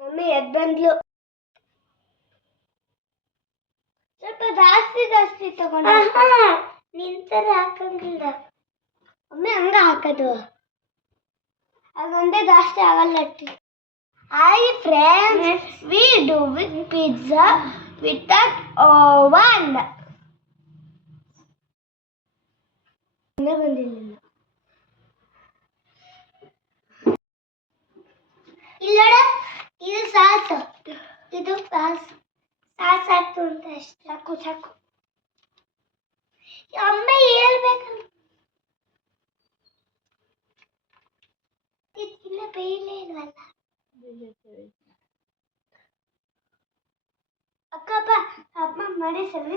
Mummy ಎದ್ದು ಬಂದ್ಲು ಸ್ವಲ್ಪ ಜಾಸ್ತಿ ಜಾಸ್ತಿ ತಗೊಂಡ ನಿಂತರ ಹಾಕಂಗಿಲ್ಲ ಒಮ್ಮೆ ಹಂಗ ಹಾಕೋದು ಅದೊಂದೇ ಜಾಸ್ತಿ ಆಗಲ್ಲ hi friends we do with pizza without oven ಬಂದಿಲ್ಲ ಸಾಕು ಸಾಕು ಅಮ್ಮ ಹೇಳ್ಬೇಕಲ್ಲ ಇನ್ನ ಬೇಯಲೇ ಇಲ್ವಲ್ಲ ಅಕ್ಕಪ್ಪ ಅಮ್ಮ ಮಾಡಿ ಸರಿ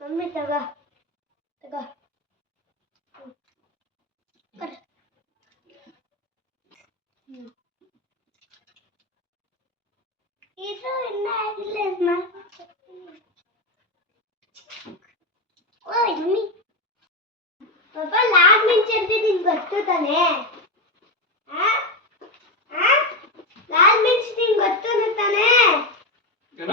ಮಮ್ಮಿ ತಗ ತಗ ಹ್ಮ್. ಬರ್ರಿ. ಹ್ಮ್. ಇದು ಇನ್ನ ಆಗಿಲ್ಲ ಇದ್ ಮಾಡ್ಬೇಕು. ಓಯ್ ಮಮ್ಮಿ ಪಾಪ ಲಾಗ್ ಮಿಂಚಂತೆ ನಿಂಗೆ ಗೊತ್ತು ತಾನೆ ಆ? ಆ? ಲಾಲ್ ಮಿಂಚ್ ನಿಂಗೆ ಗೊತ್ತು ತಾನೆ ಏನ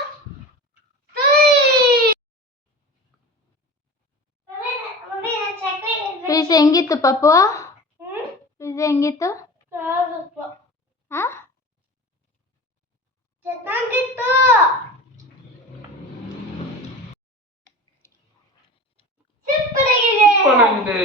ಚಕ್ಲಿ ತಿನ್ಬೇಕು. ಪೀಸ್ ಹೆಂಗಿತ್ತು ಪಪ್ಪು ಹ್ಮ್? ಪೀಸ್ ಹೆಂಗಿತ್ತು ಚೆನ್ನಾಗಿತ್ತು. ಹಾ ಚೆನ್ನಾಗಿತ್ತು ಸೂಪರ್ ಆಗಿದೆ ಚೆನ್ನಾಗಿದೆ